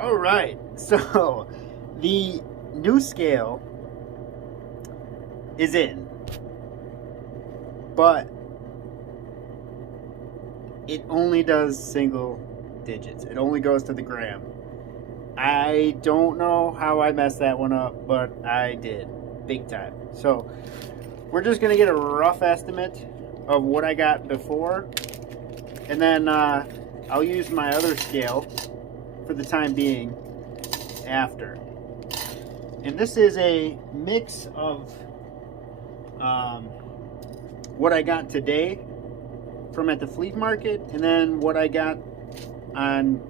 All right, so the new scale is in, but it only does single digits. It only goes to the gram. I don't know how I messed that one up, but I did, big time. So we're just gonna get a rough estimate of what I got before, and then I'll use my other scale for the time being after. And this is a mix of what I got today from at the flea market, and then what I got on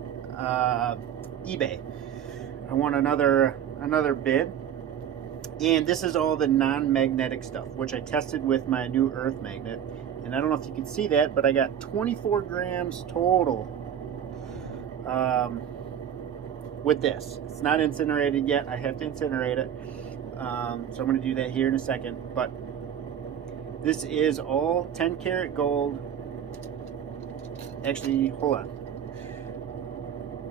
eBay. I want another bid, and this is all the non-magnetic stuff, which I tested with my new earth magnet. And I don't know if you can see that, but I got 24 grams total with this. It's not incinerated yet. I have to incinerate it. So I'm going to do that here in a second. But this is all 10 karat gold. Actually, hold on.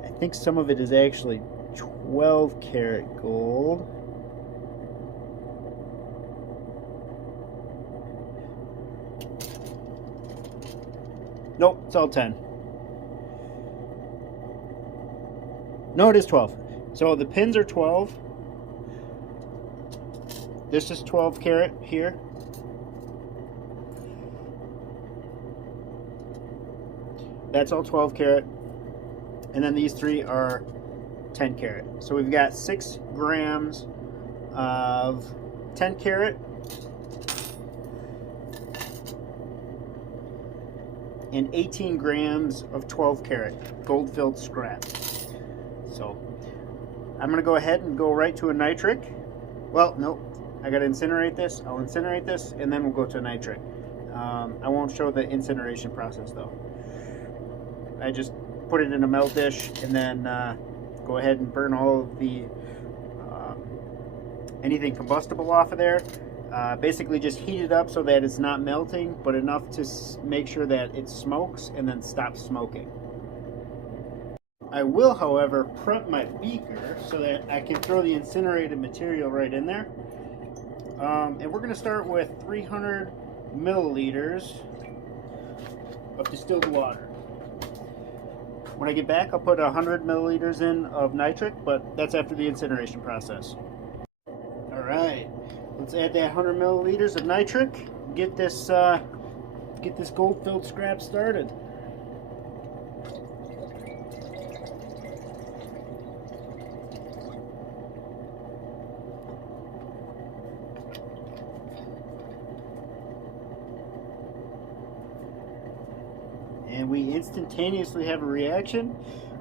I think some of it is actually 12 karat gold. Nope, it's all 10. No, it is 12. So the pins are 12. This is 12 karat here. That's all 12 karat. And then these three are 10 karat. So we've got 6 grams of 10 karat. And 18 grams of 12 karat gold filled scrap. So I'm gonna go ahead and go right to a nitric. Well, nope, I gotta incinerate this. I'll incinerate this and then we'll go to a nitric. I won't show the incineration process though. I just put it in a melt dish and then go ahead and burn all of the anything combustible off of there. Basically just heat it up so that it's not melting, but enough to make sure that it smokes and then stops smoking. I will, however, prep my beaker so that I can throw the incinerated material right in there. And we're going to start with 300 milliliters of distilled water. When I get back, I'll put 100 milliliters in of nitric, but that's after the incineration process. All right. Let's add that 100 milliliters of nitric. Get this gold-filled scrap started. And we instantaneously have a reaction.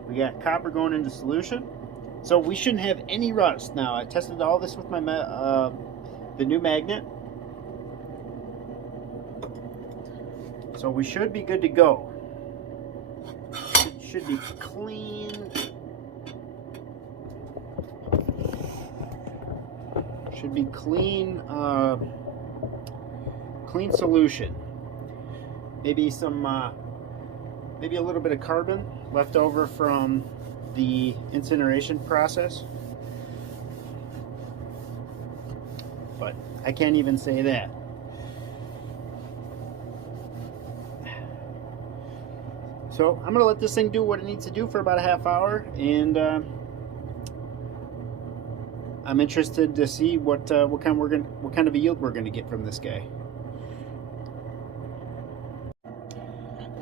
We got copper going into solution, so we shouldn't have any rust. Now I tested all this with my the new magnet, so we should be good to go. It should be clean. Should be clean, clean solution. Maybe some, maybe a little bit of carbon left over from the incineration process. But I can't even say that. So I'm gonna let this thing do what it needs to do for about a half hour, and I'm interested to see what kind of a yield we're gonna get from this guy.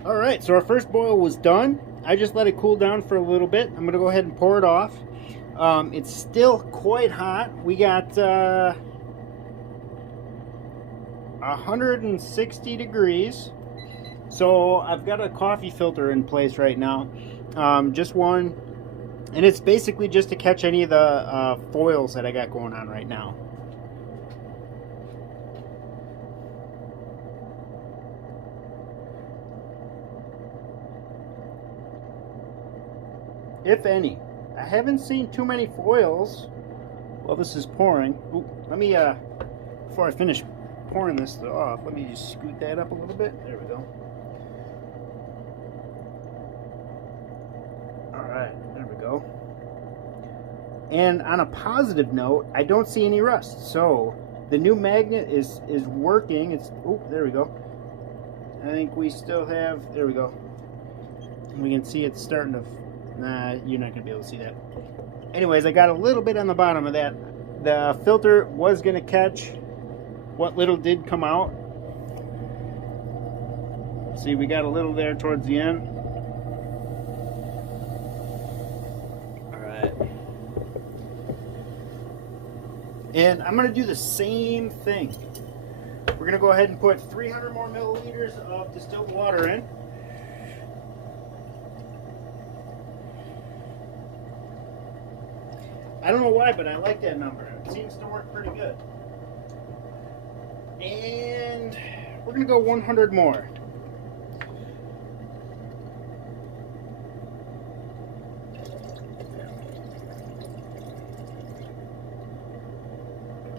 All right, so our first boil was done. I just let it cool down for a little bit. I'm gonna go ahead and pour it off. It's still quite hot. We got 160 degrees. So I've got a coffee filter in place right now, just one, and it's basically just to catch any of the foils that I got going on right now. If any. I haven't seen too many foils while this is pouring. Ooh, let me, before I finish pouring this off, let me just scoot that up a little bit. There we go. Alright, there we go. go. And on a positive note, I don't see any rust. So the new magnet is working. It's, oh, there we go. I think we still have, there we go. We can see it's starting to, nah, you're not going to be able to see that. Anyways, I got a little bit on the bottom of that. The filter was going to catch what little did come out. See, we got a little there towards the end. Alright. And I'm going to do the same thing. We're going to go ahead and put 300 more milliliters of distilled water in. I don't know why, but I like that number. It seems to work pretty good. And we're going to go 100 more.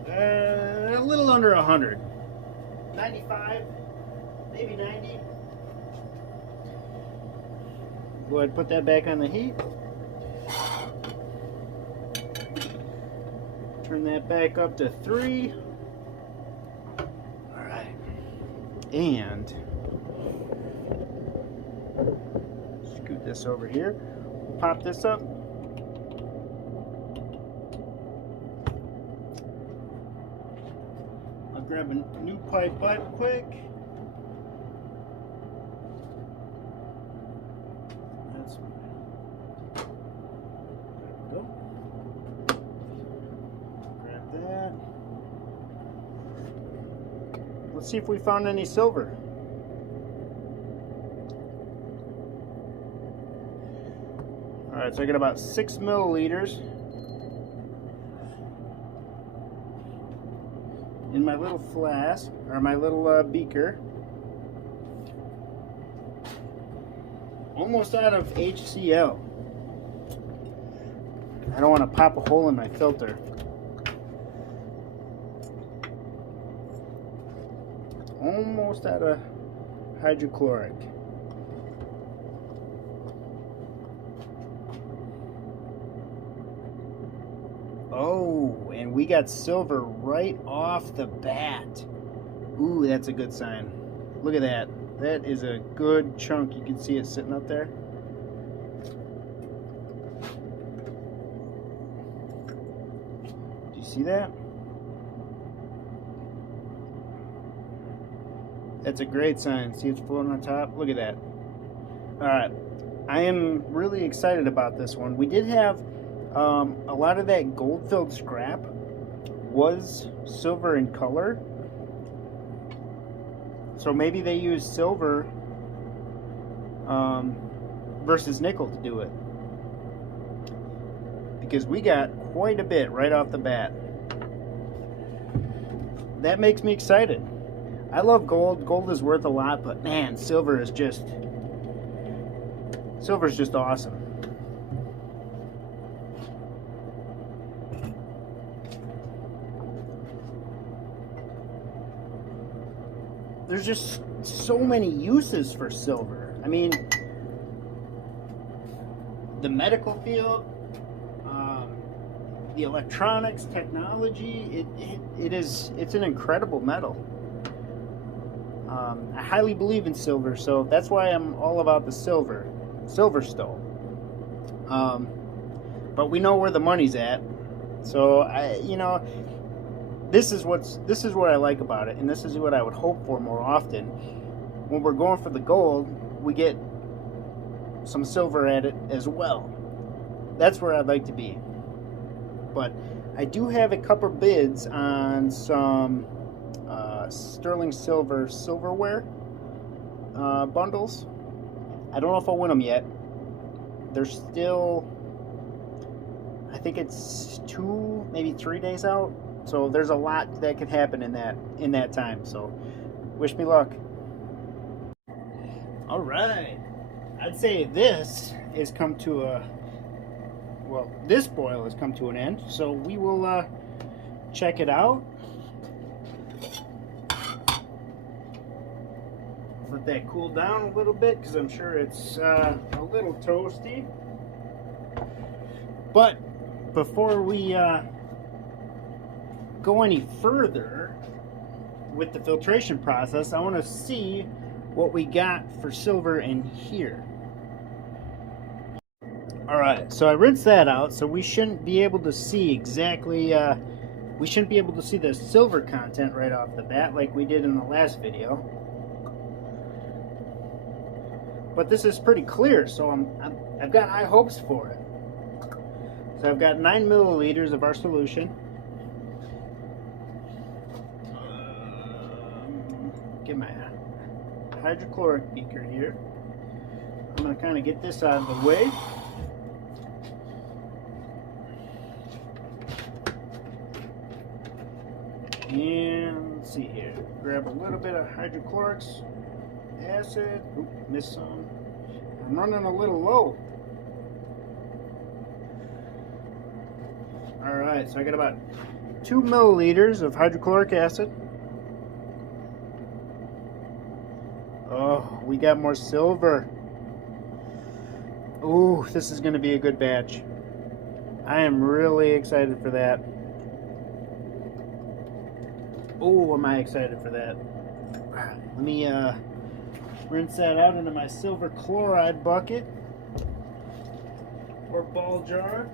A little under 100. 95, maybe 90. Go ahead and put that back on the heat. Turn that back up to 3. All right. And scoot this over here. Pop this up. I'll grab a new pipe quick. That's, there we go. That. Let's see if we found any silver. Alright, so I got about 6 milliliters in my little flask, or my little beaker. Almost out of HCl. I don't want to pop a hole in my filter. Almost out of hydrochloric. Oh, and we got silver right off the bat. Ooh, that's a good sign. Look at that. That is a good chunk. You can see it sitting up there. Do you see that? That's a great sign. See, it's floating on top. Look at that. Alright. I am really excited about this one. We did have a lot of that gold-filled scrap was silver in color. So maybe they used silver versus nickel to do it. Because we got quite a bit right off the bat. That makes me excited. I love gold. Gold is worth a lot, but man, silver's just awesome. There's just so many uses for silver. I mean, the medical field, the electronics, technology, it's an incredible metal. I highly believe in silver, so that's why I'm all about the silver stove. But we know where the money's at, so this is what I like about it, and this is what I would hope for more often. When we're going for the gold, we get some silver at it as well. That's where I'd like to be. But I do have a couple bids on some sterling silverware bundles. I don't know if I'll win them yet. They're still, I think it's 2, maybe 3 days out. So there's a lot that could happen in that time. So wish me luck. All right, I'd say this has come to this boil has come to an end. So we will check it out. Let that cool down a little bit because I'm sure it's a little toasty. But before we go any further with the filtration process, I want to see what we got for silver in here. Alright, so I rinsed that out, so we shouldn't be able to see exactly, we shouldn't be able to see the silver content right off the bat like we did in the last video. But this is pretty clear, so I've got high hopes for it. So I've got 9 milliliters of our solution. Get my hydrochloric beaker here. I'm going to kind of get this out of the way. And let's see here. Grab a little bit of hydrochloric acid. Oop, missed some. I'm running a little low. Alright, so I got about 2 milliliters of hydrochloric acid. Oh, we got more silver. Ooh, this is going to be a good batch. I am really excited for that. Oh, am I excited for that. Let me rinse that out into my silver chloride bucket or ball jar.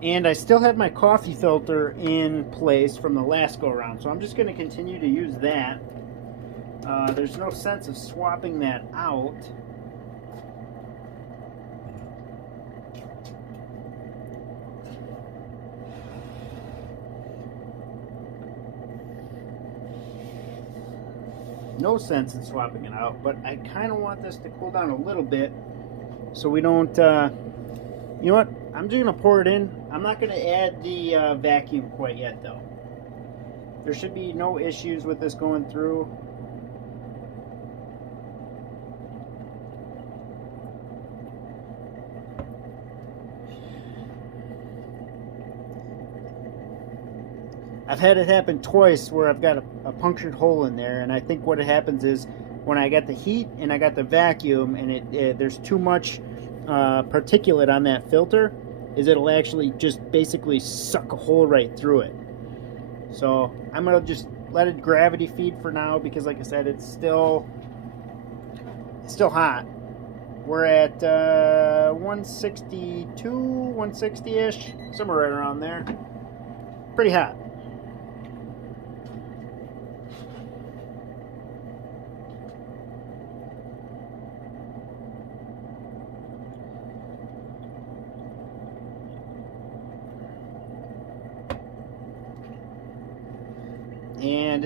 And I still have my coffee filter in place from the last go around, so I'm just going to continue to use that. There's no sense of swapping that out. No sense in swapping it out, but I kind of want this to cool down a little bit so we don't, you know what, I'm just going to pour it in. I'm not going to add the vacuum quite yet though. There should be no issues with this going through. I've had it happen twice where I've got a punctured hole in there, and I think what happens is when I got the heat and I got the vacuum and there's too much particulate on that filter, is it'll actually just basically suck a hole right through it. So I'm gonna just let it gravity feed for now because, like I said, it's still hot. We're at 162, 160-ish, somewhere right around there. Pretty hot. And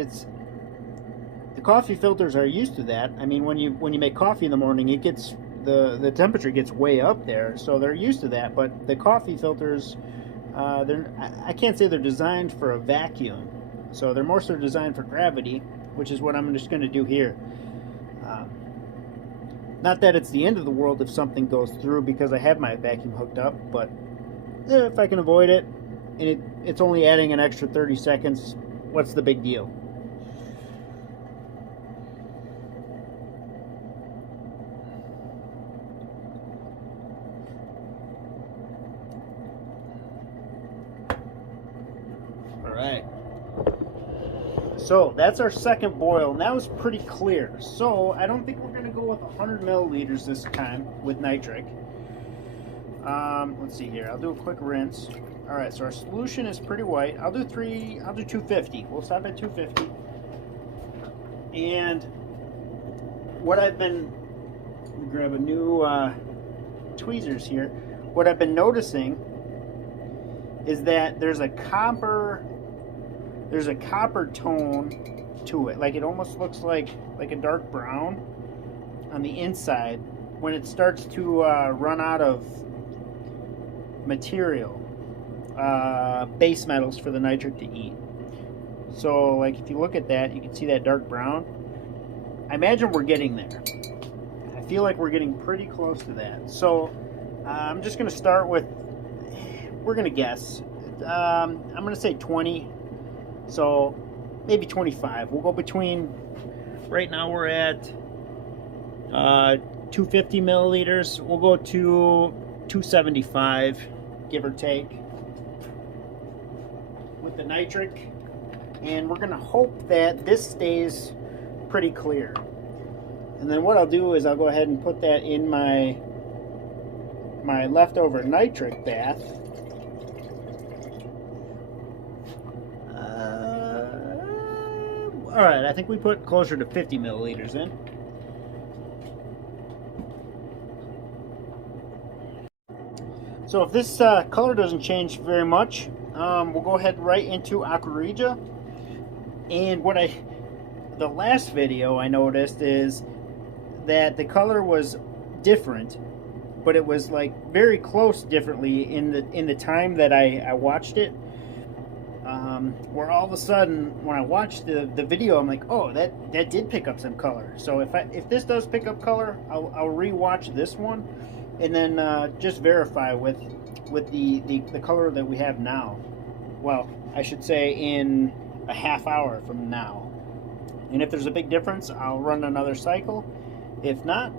the coffee filters are used to that. I mean, when you make coffee in the morning, it gets the temperature gets way up there, so they're used to that. But the coffee filters, I can't say they're designed for a vacuum, so they're more so designed for gravity, which is what I'm just going to do here. Not that it's the end of the world if something goes through because I have my vacuum hooked up, but if I can avoid it, and it's only adding an extra 30 seconds. What's the big deal? All right. So that's our second boil, and that was pretty clear. So I don't think we're going to go with 100 milliliters this time with nitric. Let's see here. I'll do a quick rinse. All right, so our solution is pretty white. I'll do 250. We'll stop at 250. And what I've been, grab a new tweezers here. What I've been noticing is that there's a copper tone to it. Like it almost looks like a dark brown on the inside when it starts to run out of material. Base metals for the nitric to eat. So like if you look at that, you can see that dark brown. I imagine we're getting there. I feel like we're getting pretty close to that. So I'm just going to start with, we're going to guess. I'm going to say 20. So maybe 25. We'll go between, right now we're at 250 milliliters. We'll go to 275, give or take, with the nitric. And we're gonna hope that this stays pretty clear. And then what I'll do is I'll go ahead and put that in my leftover nitric bath. Alright, I think we put closer to 50 milliliters in. So if this color doesn't change very much, we'll go ahead right into Aqua regia. And the last video I noticed is that the color was different, but it was like very close differently in the time that I watched it. Where all of a sudden when I watched the video, I'm like, oh, that did pick up some color. So if this does pick up color, I'll rewatch this one and then just verify with the color that we have now. Well, I should say in a half hour from now. And if there's a big difference, I'll run another cycle. If not,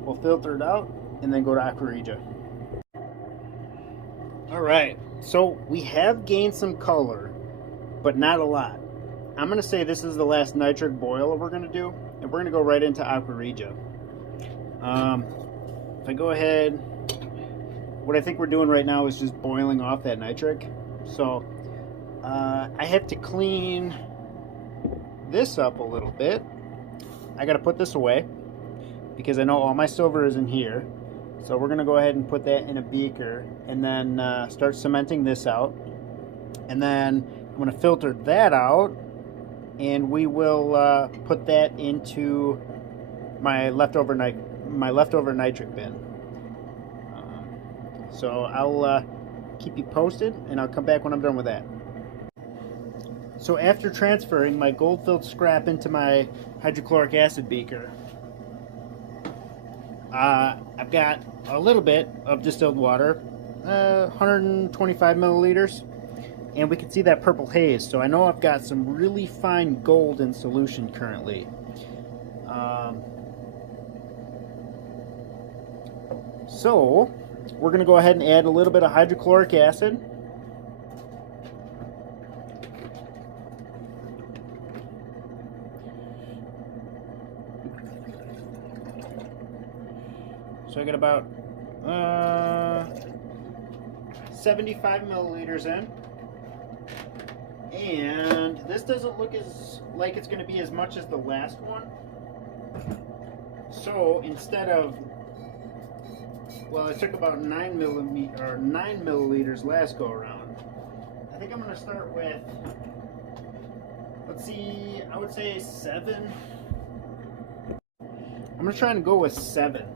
we'll filter it out and then go to Aqua regia. Alright, so we have gained some color, but not a lot. I'm going to say this is the last nitric boil we're going to do, and we're going to go right into Aqua regia. If I go ahead, what I think we're doing right now is just boiling off that nitric. So I have to clean this up a little bit. I got to put this away because I know all my silver is in here. So we're going to go ahead and put that in a beaker and then start cementing this out. And then I'm going to filter that out, and we will put that into my leftover nitric bin. So I'll keep you posted, and I'll come back when I'm done with that. So after transferring my gold-filled scrap into my hydrochloric acid beaker, I've got a little bit of distilled water, 125 milliliters, and we can see that purple haze. So I know I've got some really fine gold in solution currently. So we're going to go ahead and add a little bit of hydrochloric acid. So I got about 75 milliliters in, and this doesn't look like it's going to be as much as the last one. So instead of, well, I took about 9 milliliters last go around. I think I'm going to start with, let's see, I would say 7. I'm going to try and go with 7.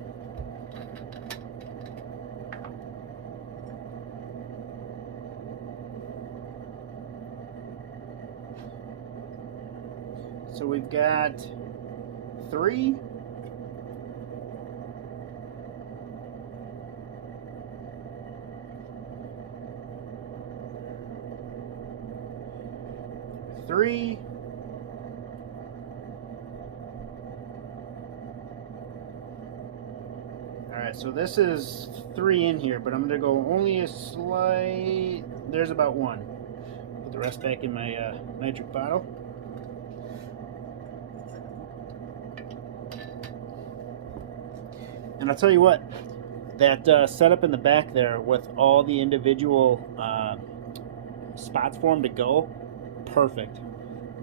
So we've got 3. Alright, so this is 3 in here, but I'm going to go only a slight, there's about 1. Put the rest back in my nitric bottle. And I'll tell you what, that setup in the back there with all the individual spots for them to go, perfect.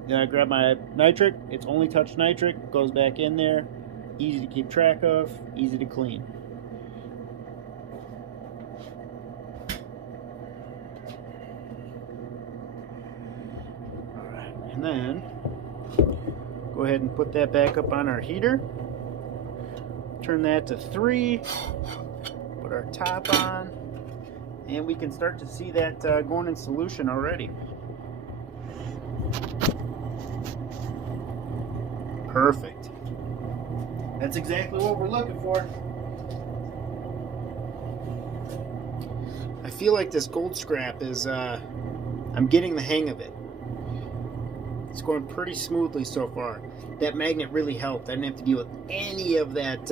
Then I grab my nitric, it's only touch nitric, goes back in there, easy to keep track of, easy to clean. Alright, and then go ahead and put that back up on our heater. Turn that to 3, put our top on, and we can start to see that going in solution already. Perfect. That's exactly what we're looking for. I feel like this gold scrap is, I'm getting the hang of it. It's going pretty smoothly so far. That magnet really helped. I didn't have to deal with any of that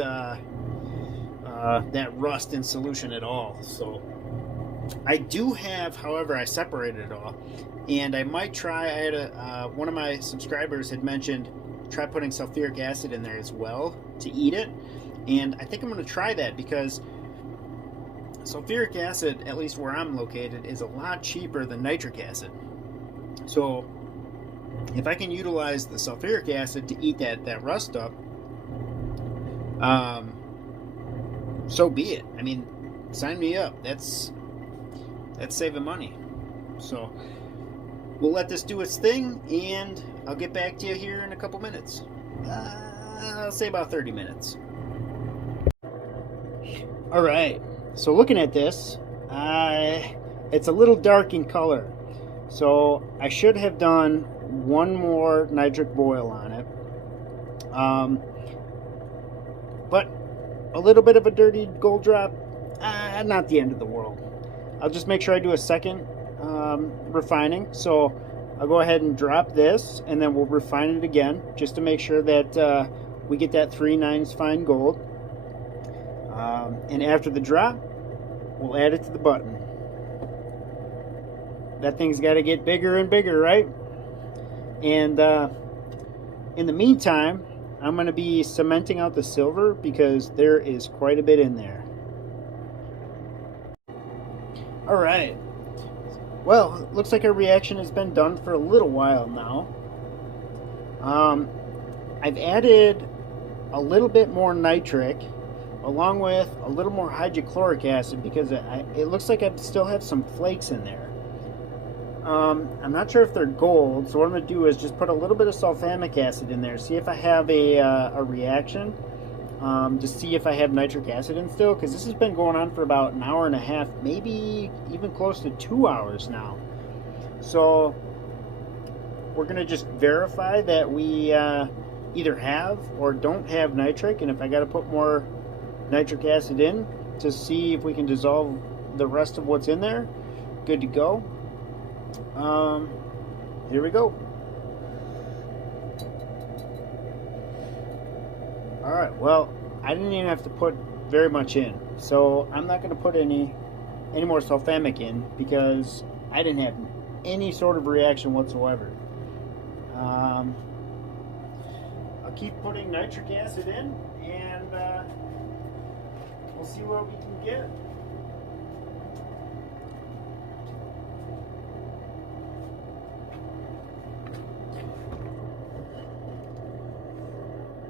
that rust in solution at all. So I do have, however, I separated it all, and I might try. I had one of my subscribers had mentioned try putting sulfuric acid in there as well to eat it, and I think I'm going to try that because sulfuric acid, at least where I'm located, is a lot cheaper than nitric acid. So if I can utilize the sulfuric acid to eat that rust up, so be it. I mean, sign me up. That's saving money. So we'll let this do its thing, and I'll get back to you here in a couple minutes. I'll say about 30 minutes. All right. So looking at this, it's a little dark in color. So I should have done one more nitric boil on it. But a little bit of a dirty gold drop, not the end of the world. I'll just make sure I do a second refining. So I'll go ahead and drop this, and then we'll refine it again just to make sure that we get that 3/9 fine gold. And after the drop, we'll add it to the button. That thing's got to get bigger and bigger, right? And in the meantime, I'm going to be cementing out the silver because there is quite a bit in there. All right. Well, looks like our reaction has been done for a little while now. I've added a little bit more nitric along with a little more hydrochloric acid because it looks like I still have some flakes in there. I'm not sure if they're gold, so what I'm going to do is just put a little bit of sulfamic acid in there, see if I have a reaction, to see if I have nitric acid in still, because this has been going on for about an hour and a half, maybe even close to 2 hours now. So we're going to just verify that we either have or don't have nitric, and if I got to put more nitric acid in to see if we can dissolve the rest of what's in there, good to go. Here we go. Alright, well, I didn't even have to put very much in, so I'm not going to put any more sulfamic in because I didn't have any sort of reaction whatsoever. I'll keep putting nitric acid in, and we'll see what we can get.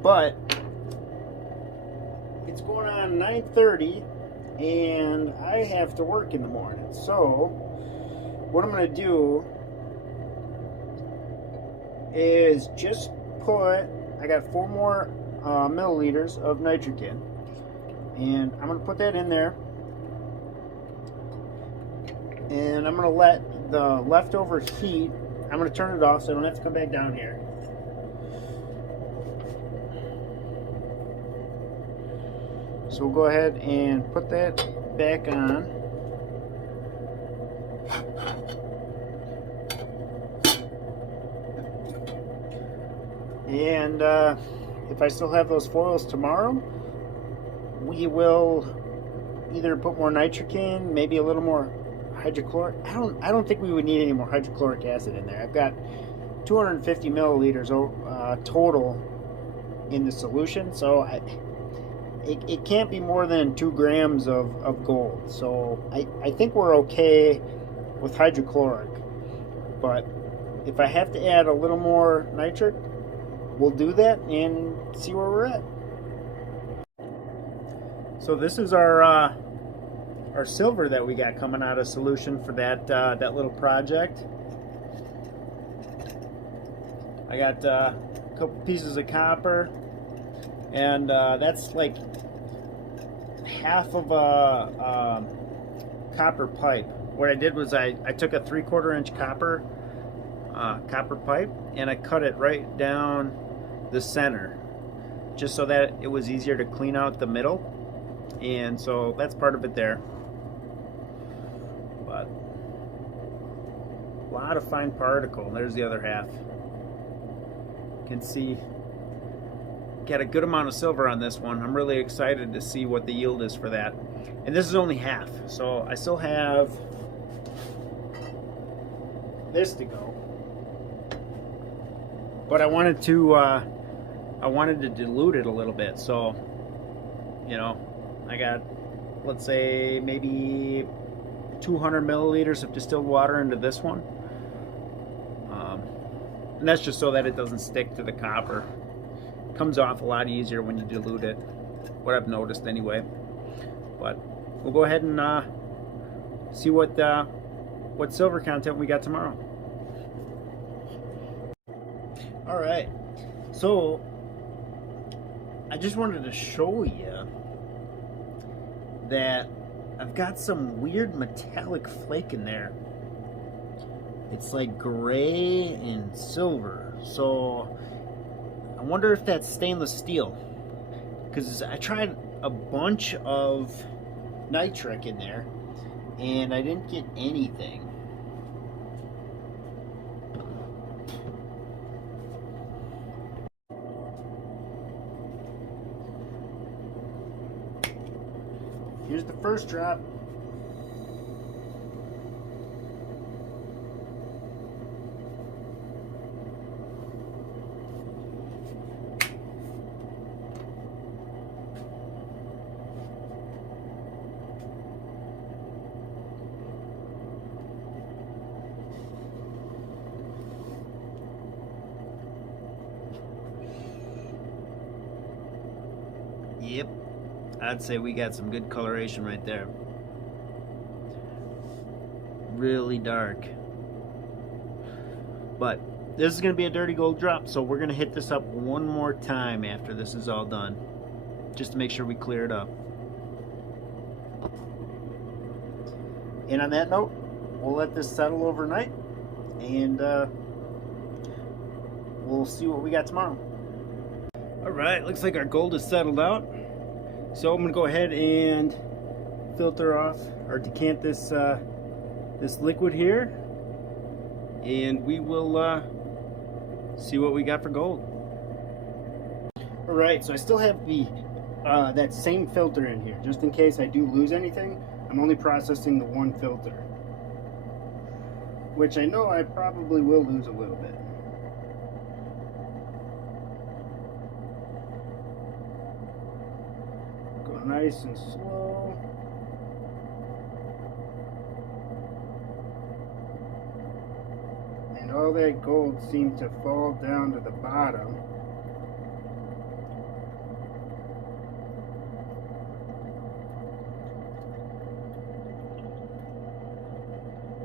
But it's going on 9:30 and I have to work in the morning. So what I'm going to do is just I got 4 more milliliters of nitric in, and I'm going to put that in there, and I'm going to let the leftover heat, I'm going to turn it off so I don't have to come back down here. So we'll go ahead and put that back on. And if I still have those foils tomorrow, we will either put more nitric in, maybe a little more hydrochloric. I don't think we would need any more hydrochloric acid in there. I've got 250 milliliters total in the solution, so it can't be more than 2 grams of gold. So I think we're okay with hydrochloric. But if I have to add a little more nitric, we'll do that and see where we're at. So this is our silver that we got coming out of solution for that little project. I got a couple pieces of copper, and that's like half of a copper pipe. What I did was I took a 3/4 inch copper pipe and I cut it right down the center, just so that it was easier to clean out the middle, and so that's part of it there. But a lot of fine particle. There's the other half. can see, got a good amount of silver on this one. I'm really excited to see what the yield is for that. And this is only half, so I still have this to go. But I wanted to dilute it a little bit, so you know, I got, let's say, maybe 200 milliliters of distilled water into this one, and that's just so that it doesn't stick to the copper. It comes off a lot easier when you dilute it, what I've noticed anyway. But we'll go ahead and see what silver content we got tomorrow. All right, so I just wanted to show you that I've got some weird metallic flake in there. It's like gray and silver, so I wonder if that's stainless steel, because I tried a bunch of nitric in there and I didn't get anything. Here's the first drop. Yep. I'd say we got some good coloration right there. Really dark. But this is going to be a dirty gold drop, so we're going to hit this up one more time after this is all done, just to make sure we clear it up. And on that note, we'll let this settle overnight, and we'll see what we got tomorrow. Alright, looks like our gold is settled out. So I'm going to go ahead and filter off or decant this this liquid here, and we will see what we got for gold. Alright, so I still have the that same filter in here, just in case I do lose anything. I'm only processing the one filter, which I know I probably will lose a little bit. Nice and slow. And all that gold seemed to fall down to the bottom.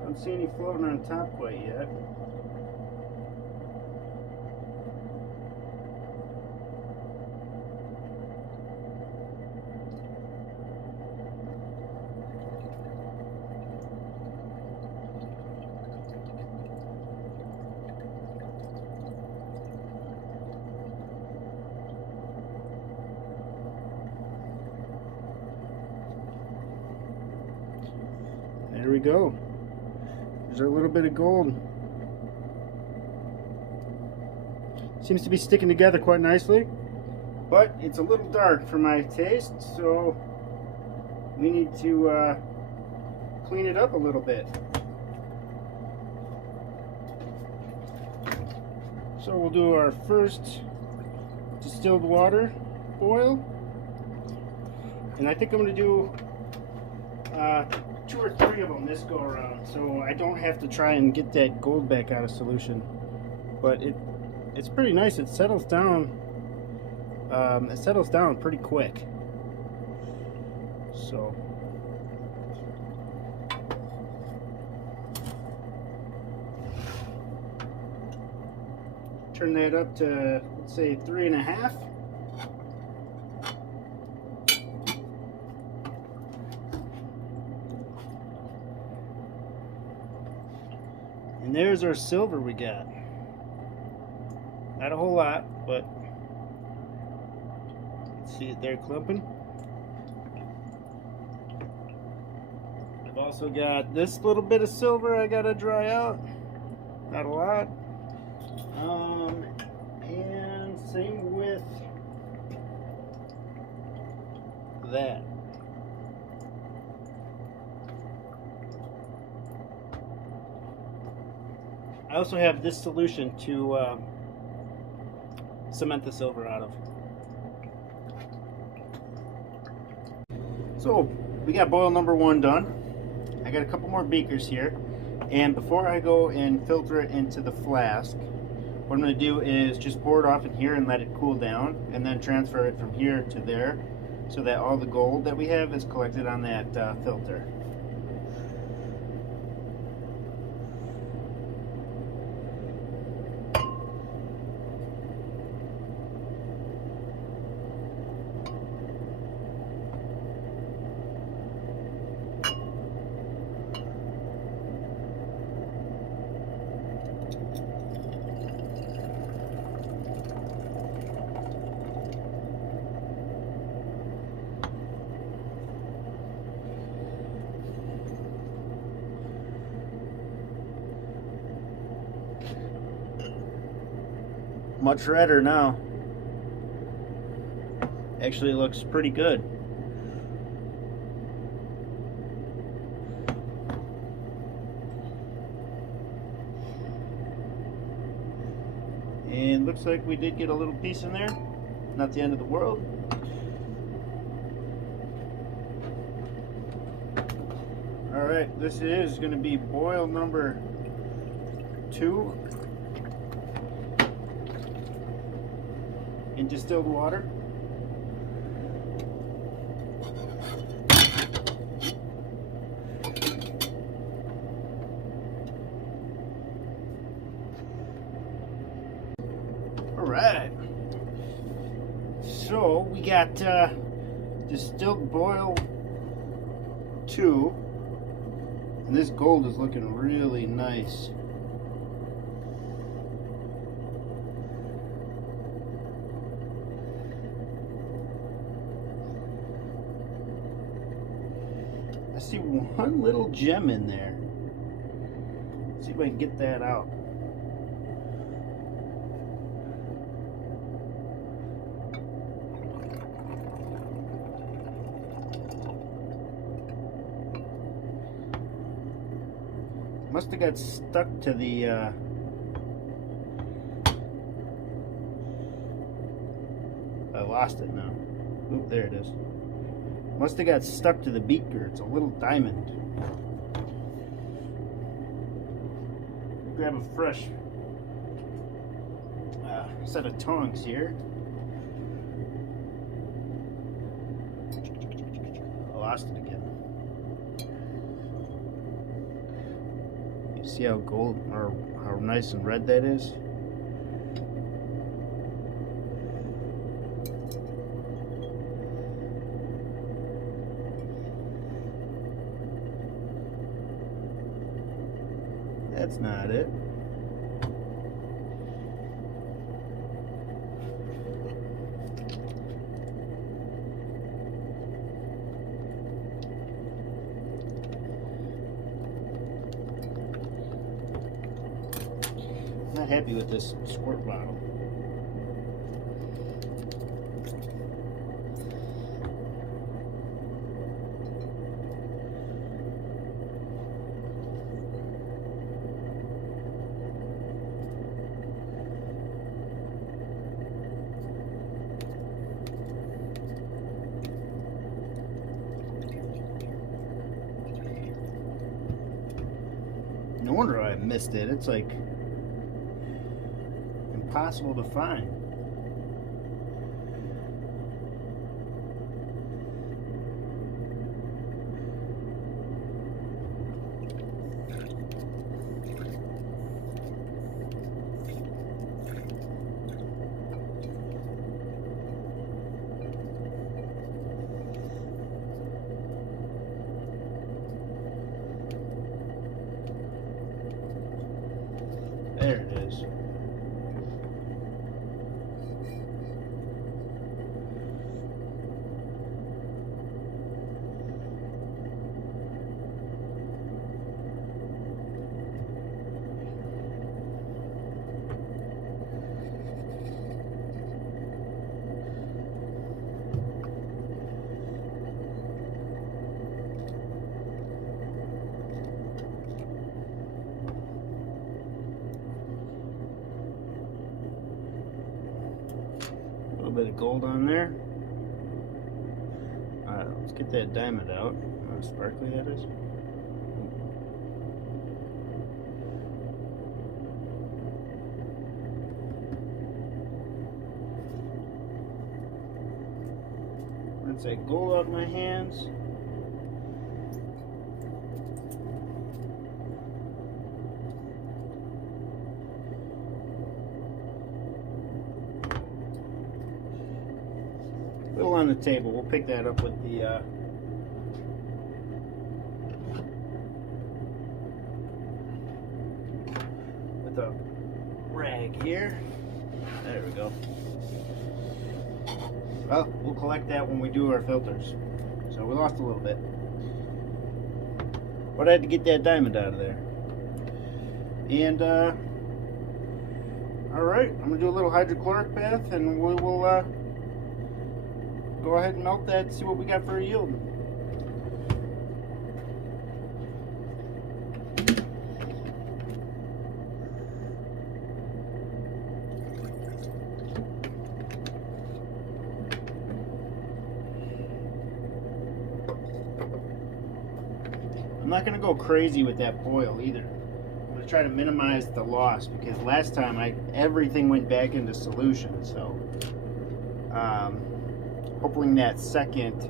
I don't see any floating on top quite yet. There we go. There's our little bit of gold. Seems to be sticking together quite nicely, but it's a little dark for my taste, so we need to clean it up a little bit. So we'll do our first distilled water boil, and I think I'm going to do 2 or 3 of them this go around, so I don't have to try and get that gold back out of solution. But it's pretty nice. It settles down. It settles down pretty quick. So turn that up to, let's say, 3.5. And there's our silver we got. Not a whole lot, but see it there clumping. I've also got this little bit of silver I gotta dry out. Not a lot. And same with that. I also have this solution to cement the silver out of. So we got boil number 1 done. I got a couple more beakers here, and before I go and filter it into the flask, what I'm going to do is just pour it off in here and let it cool down, and then transfer it from here to there so that all the gold that we have is collected on that filter. Much redder now. Actually looks pretty good. And looks like we did get a little piece in there. Not the end of the world. Alright, this is going to be boil number 2 in distilled water. Alright, so we got distilled boil 2, and this gold is looking really nice. I see one little gem in there. Let's see if I can get that out. Must have got stuck to the I lost it now. Oop, there it is. Must have got stuck to the beaker. It's a little diamond. Grab a fresh set of tongs here. I lost it again. You see how gold, or how nice and red that is? That's not it. Not happy with this squirt bottle. No wonder I missed it. It's like impossible to find. There it is. bit of gold on there. Alright, let's get that diamond out. How sparkly that is. Rinse that gold out of my hands. Little on the table. We'll pick that up with the rag here. There we go. Well, we'll collect that when we do our filters. So we lost a little bit, but I had to get that diamond out of there. And all right, I'm gonna do a little hydrochloric bath, and we will go ahead and melt that and see what we got for a yield. I'm not going to go crazy with that boil either. I'm going to try to minimize the loss, because last time everything went back into solution. So hopefully that second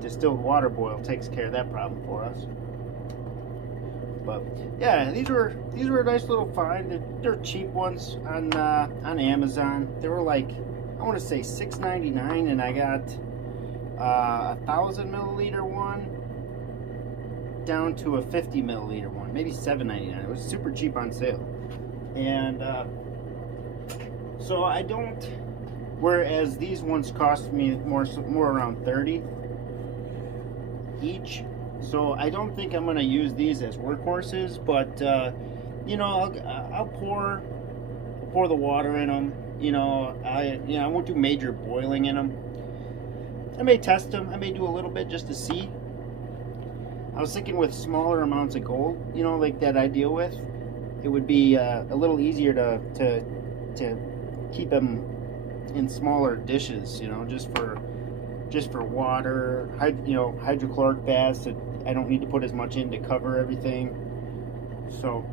distilled water boil takes care of that problem for us. But yeah, these were a nice little find. They're cheap ones on Amazon. They were like, I want to say $6.99, and I got a 1,000 milliliter one down to a 50 milliliter one, maybe $7.99. It was super cheap on sale. And so I don't, whereas these ones cost me more around 30 each. So I don't think I'm gonna use these as workhorses, but you know, I'll pour the water in them. You know, I won't do major boiling in them. I may test them. I may do a little bit just to see. I was thinking with smaller amounts of gold, you know, like that I deal with, it would be a little easier to keep them in smaller dishes, you know, just for water, you know, hydrochloric baths that I don't need to put as much in to cover everything. So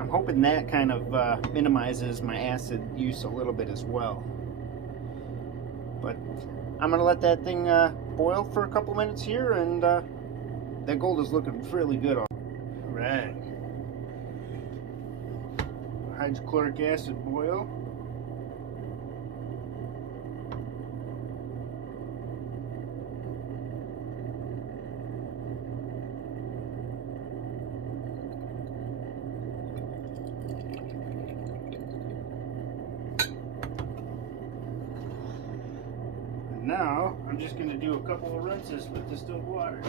I'm hoping that kind of minimizes my acid use a little bit as well. But I'm gonna let that thing boil for a couple minutes here, and that gold is looking really good. All right, hydrochloric acid boil. Now, I'm just going to do a couple of rinses with distilled water.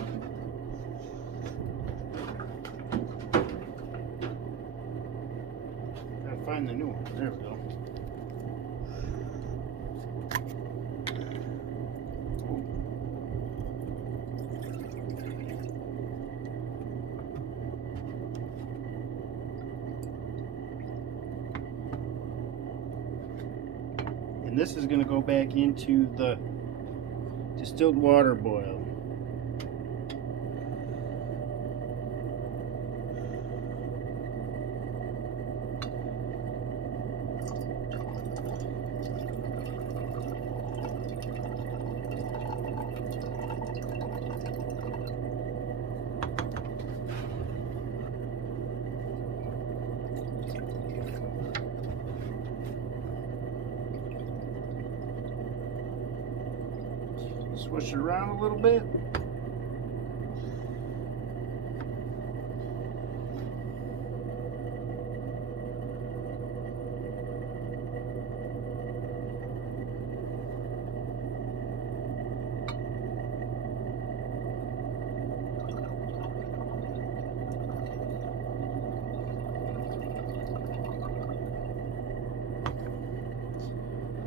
Gotta find the new one. There we go. And this is going to go back into the distilled water boil. Swish it around a little bit.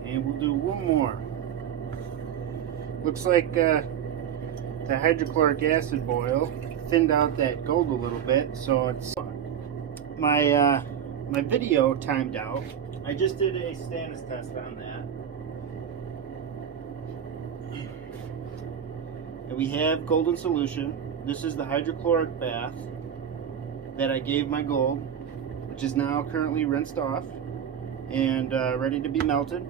And we'll do one more. Looks like the hydrochloric acid boil thinned out that gold a little bit, so it's my video timed out. I just did a status test on that, And we have gold in solution. This is the hydrochloric bath that I gave my gold, which is now currently rinsed off and ready to be melted.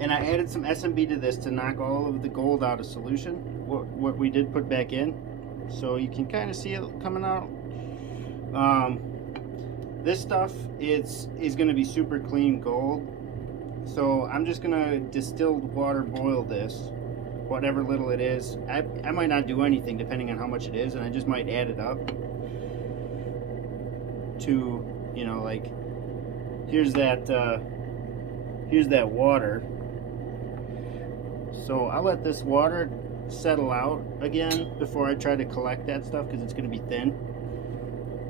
And I added some SMB to this to knock all of the gold out of solution, what we did put back in. So you can kind of see it coming out. This stuff is going to be super clean gold. So I'm just going to distilled water boil this, whatever little it is. I might not do anything depending on how much it is, and I just might add it up to, you know, like, here's that water. So I'll let this water settle out again before I try to collect that stuff, because it's going to be thin.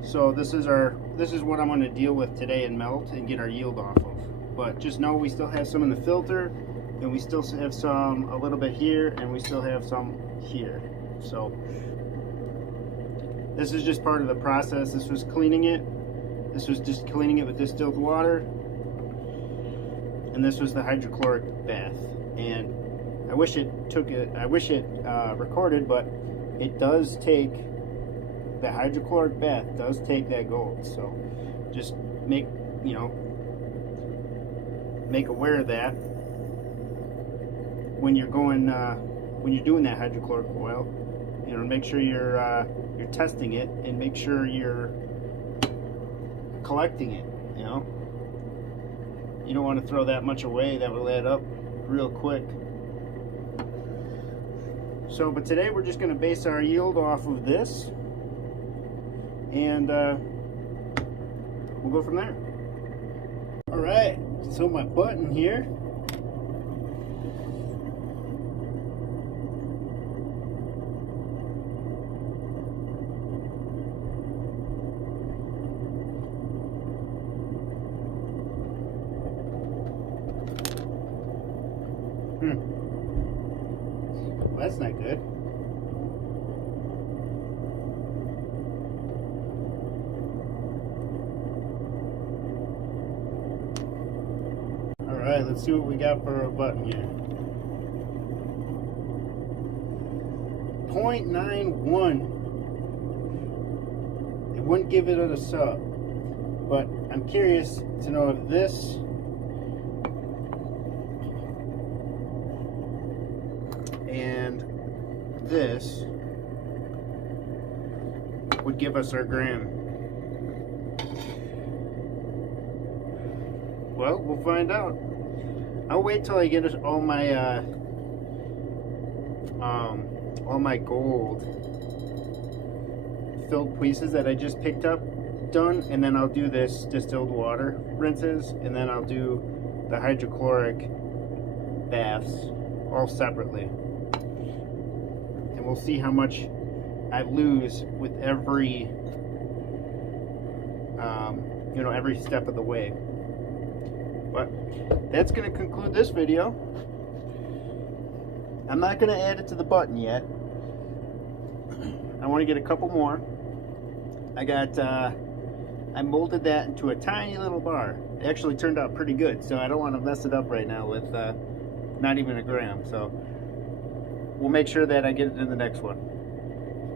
So this is what I'm going to deal with today and melt and get our yield off of. But just know we still have some in the filter, and we still have some a little bit here, and we still have some here. So this is just part of the process. This was cleaning it. This was just cleaning it with distilled water, and this was the hydrochloric bath. And I wish it recorded, but it does take, the hydrochloric bath does take that gold. So just make aware of that when you're going when you're doing that hydrochloric oil. You know, make sure you're testing it, and make sure you're collecting it. You know, you don't want to throw that much away. That will add up real quick. So, but today we're just going to base our yield off of this, and we'll go from there. All right, so my button here. Well, that's not good. Alright, let's see what we got for a button here. 0.91. It wouldn't give it a sub, but I'm curious to know if this and this would give us our gram. Well, we'll find out. I'll wait till I get all my gold filled pieces that I just picked up done, and then I'll do this distilled water rinses, and then I'll do the hydrochloric baths all separately. We'll see how much I lose with every, every step of the way. But that's going to conclude this video. I'm not going to add it to the button yet. I want to get a couple more. I molded that into a tiny little bar. It actually turned out pretty good, so I don't want to mess it up right now with not even a gram. So we'll make sure that I get it in the next one.